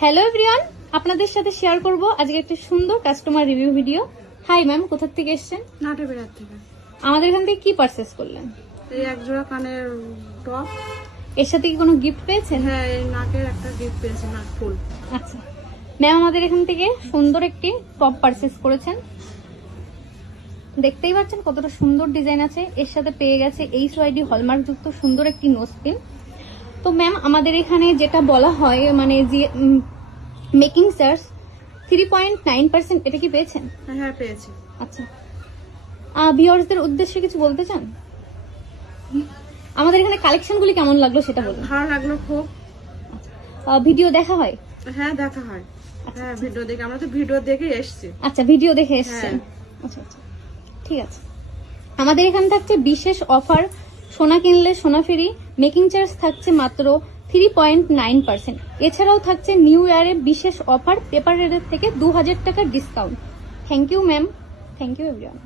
Hello everyone আপনাদের সাথে share করব আজকে একটা সুন্দর customer review video hi ma'am কোথা থেকে এসেছেন? থেকে। আমাদের এখান থেকে কি পারচেস করলেন? এই এক জোড়া কানের টপ এর সাথে কি কোনো গিফট পেয়েছেন? হ্যাঁ এই নাকের একটা গিফট পেয়েছি নাক ফুল। আচ্ছা। ম্যাম আমাদের এখান থেকে সুন্দর একটি টপ পারচেস করেছেন। দেখতেই পাচ্ছেন কতটা সুন্দর ডিজাইন আছে। এর সাথে পেয়ে গেছে এইচ ওয়াইডি হলমার্ক যুক্ত সুন্দর একটি নোজ পিন তো ম্যাম আমাদের এখানে যেটা বলা হয় মানে যে making charge three point nine percent এটা কি পেয়েছেন? হ্যাঁ পেয়েছি। আচ্ছা। ভিউয়ার্সদের উদ্দেশ্যে কিছু বলতে চান? আমাদের এখানে কালেকশনগুলি কেমন লাগল সেটা বলুন। ভালো লাগল খুব। ভিডিও দেখা হয়? হ্যাঁ দেখা হয়। হ্যাঁ ভিডিও দেখে আমরা তো ভিডিও দেখে এসছি। আচ্ছা ভিডিও দেখে এসেছেন। হ্যাঁ। আচ্ছা আচ্ছা। ঠিক আছে। আমাদের এখানে থাকছে বিশেষ অফার সোনা কিনলে সোনা ফ্রি মেকিং চার্জ থাকছে মাত্র থ্রি পয়েন্ট নাইন পার্সেন্ট এছাড়াও থাকছে নিউ ইয়ারে বিশেষ অফার পেপার রেটের থেকে দু হাজার টাকার discount thank you ma'am thank you everyone